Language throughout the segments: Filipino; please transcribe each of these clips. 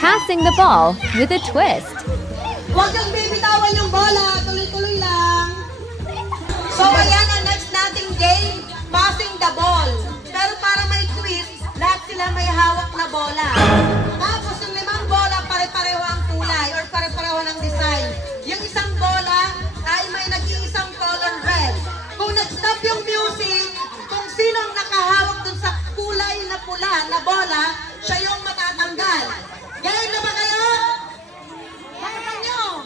passing the ball with a twist. Huwag kang bibitawan yung bola, tuloy-tuloy lang. So ayan ang next nating game, passing the ball. Pero para may twist, lahat sila may hawak na bola. Tapos yung 5 bola, pare-pareho ang kulay or pare-pareho ng design. Yung isang bola ay may nag-iisang color red. Kung nag-stop yung music, kung sinong nakahawak dun sa kulay na pula na bola, siya yung matatanggal. Game na ba kayo? Lakas nyo!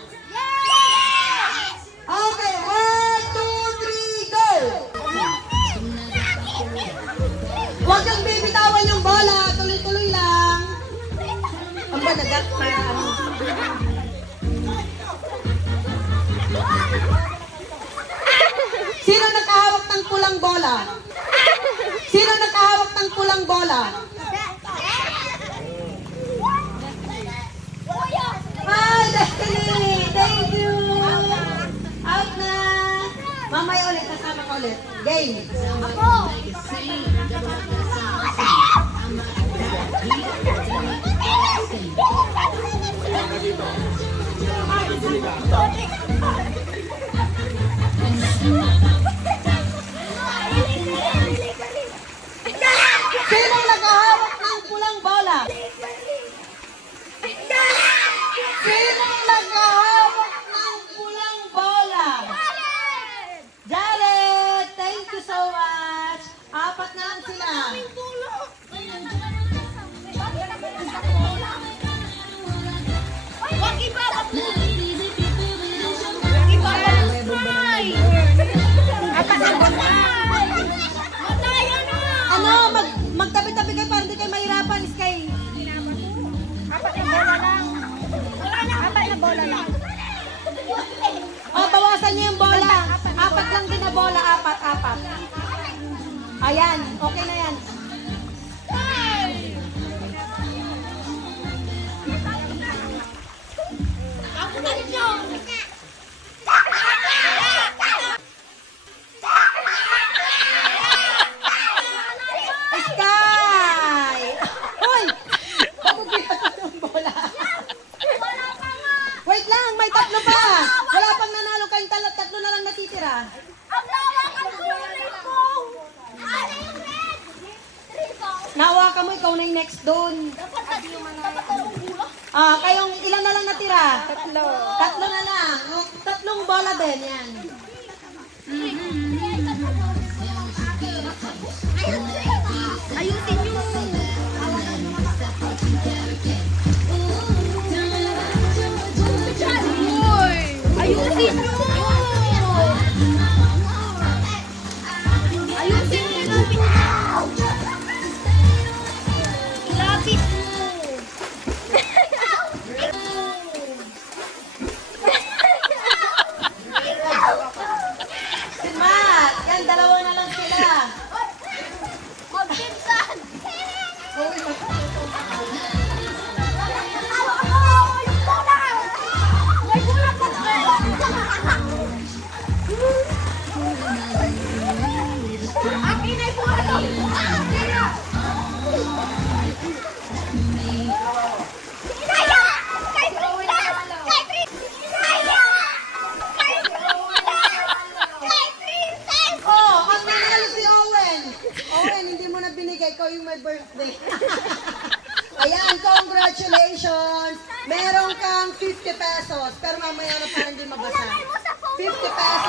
Okay, 1, 2, 3, go! Huwag kang bibitawan yung bola, tuloy-tuloy lang. Ang banagat para ano. Sino nakahawak ng pulang bola? Sino nakahawak ng pulang bola? Hi, Destiny! Thank you! Out na! Mamaya ulit, kasama ka ulit. Game! Ako! Sinong nakahawak ng pulang bola? Sinong nakahawak ng pulang bola? Jared! Thank you so much! 4 na lang sila. Huwag ibabak mo! Ano? Magtabi-tabi kayo para hindi kayo mahirapan, Sky. 4 na bola lang. 4 na bola lang. Oh, bawasan niyo yung bola. 4 lang din na bola. 4. Ayan. Okay na yan. Ako na nyo! Sky! Hoy! Pagkupitan yung bola. Wait lang, may 3 pa. Wala pang nanalo kayong 3 na lang natitira. Ang lawak ang kulay ko! Ano yung red? Nawa ka mo, ikaw na yung next doon. Dapat dalawang bola. Kayong ilan na lang natira? 3 na lang. 3 bola din, yan. Ayusin nyo! Ayusin nyo! Ayusin nyo! Lapit mo! Si Matt, yan, 2 na lang sila. Magpinsan! Ikaw yung may birthday. Ayan, congratulations! Meron kang 50 pesos. Pero mamaya na parang hindi mabasa. 50 pesos.